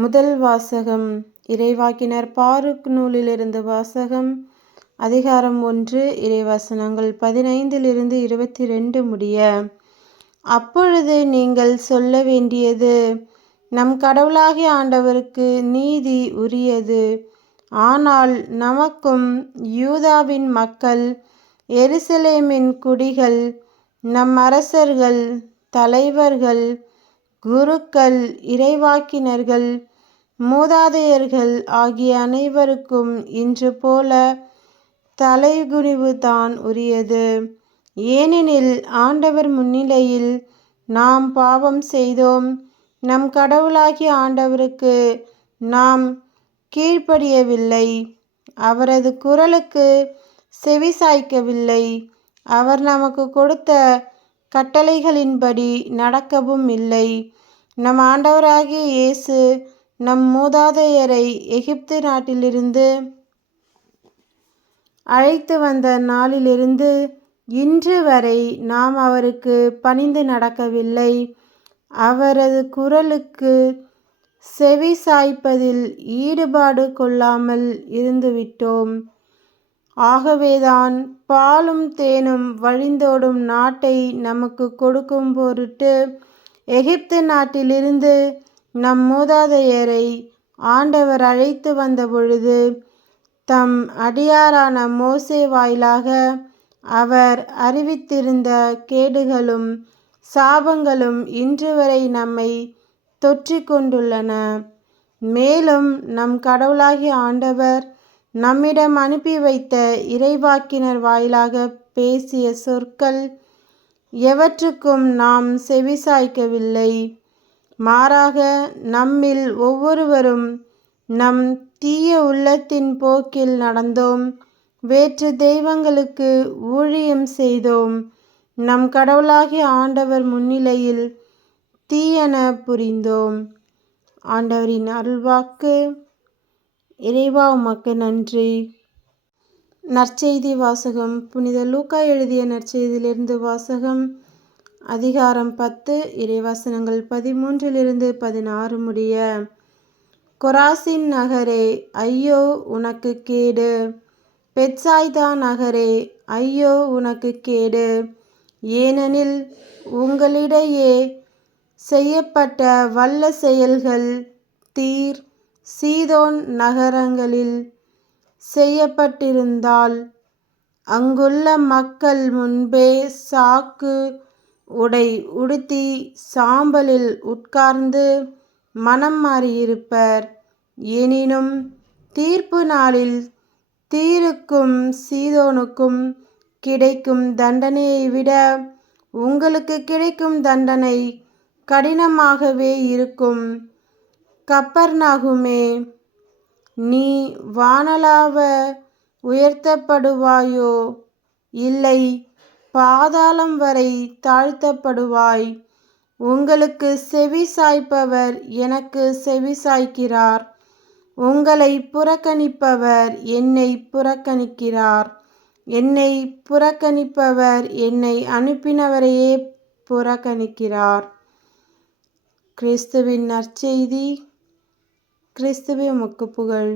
முதல் வாசகம் இறைவாக்கினர் பாருக் நூலிலிருந்து வாசகம். அதிகாரம் 1 இறைவசனங்கள் 15 22 முடிய. அப்பொழுது நீங்கள் சொல்ல வேண்டியது, நம் கடவுளாகிய ஆண்டவருக்கு நீதி உரியது. ஆனால் நமக்கும் யூதாவின் மக்கள், எருசலேமின் குடிகள், நம் அரசர்கள், தலைவர்கள், குருக்கள், இறைவாக்கினர்கள், மூதாதையர்கள் ஆகிய அனைவருக்கும் இன்று போல தலைகுனிவுதான் உரியது. ஏனெனில் ஆண்டவர் முன்னிலையில் நாம் பாவம் செய்தோம். நம் கடவுளாகிய ஆண்டவருக்கு நாம் கீழ்ப்படியவில்லை. அவரது குரலுக்கு செவிசாய்க்கவில்லை. அவர் நமக்கு கொடுத்த கட்டளைகளின்படி நடக்கவும் இல்லை. நம் ஆண்டவராகிய இயேசு நம் மூதாதையரை எகிப்து நாட்டிலிருந்து அழைத்து வந்த நாளிலிருந்து இன்று வரை நாம் அவருக்கு பணிந்து நடக்கவில்லை. அவரது குரலுக்கு செவி சாய்ப்பதில் ஈடுபாடு கொள்ளாமல் இருந்துவிட்டோம். ஆகவேதான் பாலும் தேனும் வழிந்தோடும் நாட்டை நமக்கு கொடுக்கும் பொருட்டு எகிப்து நாட்டிலிருந்து நம் மூதாதையரை ஆண்டவர் அழைத்து வந்த பொழுது தம் அடியாரான மோசே வாயிலாக அவர் அறிவித்திருந்த கேடுகளும் சாபங்களும் இன்று வரை நம்மை தொற்றிக் கொண்டுள்ளன. மேலும் நம் கடவுளாகிய ஆண்டவர் நம்மிடம் அனுப்பி வைத்த இறைவாக்கினர் வாயிலாக பேசிய சொற்கள் எவற்றுக்கும் நாம் செவிசாய்க்கவில்லை. மாறாக நம்மில் ஒவ்வொருவரும் நம் தீய உள்ளத்தின் போக்கில் நடந்தோம். வேற்று தெய்வங்களுக்கு ஊழியம் செய்தோம். நம் கடவுளாகிய ஆண்டவர் முன்னிலையில் தீயன புரிந்தோம். ஆண்டவரின் அருள்வாக்கு. இறைவா, உமக்கு நன்றி. நற்செய்தி வாசகம். புனித லூக்கா எழுதிய நற்செய்தியிலிருந்து வாசகம். அதிகாரம் 10 இறைவசனங்கள் 13 16 முடிய. கொராசின் நகரே, ஐயோ உனக்கு கேடு! பெத்சாய்தா நகரே, ஐயோ உனக்கு கேடு! ஏனெனில் உங்களிடையே செய்யப்பட்ட வல்ல செயல்கள் தீர், சீதோன் நகரங்களில் செய்யப்பட்டிருந்தால் அங்குள்ள மக்கள் முன்பே சாக்கு உடை உடுத்தி சாம்பலில் உட்கார்ந்து மனம் மாறியிருப்பர். எனினும் தீர்ப்பு நாளில் தீருக்கும் சீதோனுக்கும் கிடைக்கும் தண்டனையை விட உங்களுக்கு கிடைக்கும் தண்டனை கடினமாகவே இருக்கும். கப்பர்நாகுமே, நீ வானளாவ உயர்த்தப்படுவாயோ? இல்லை, பாதாளம் வரை தாழ்த்தப்படுவாய். உங்களுக்கு செவி சாய்ப்பவர் எனக்கு செவி சாய்க்கிறார். உங்களை புறக்கணிப்பவர் என்னை புறக்கணிக்கிறார். என்னை புறக்கணிப்பவர் என்னை அனுப்பினவரையே புறக்கணிக்கிறார். கிறிஸ்துவின் நற்செய்தி. கிறிஸ்துவே உமக்கு புகழ்.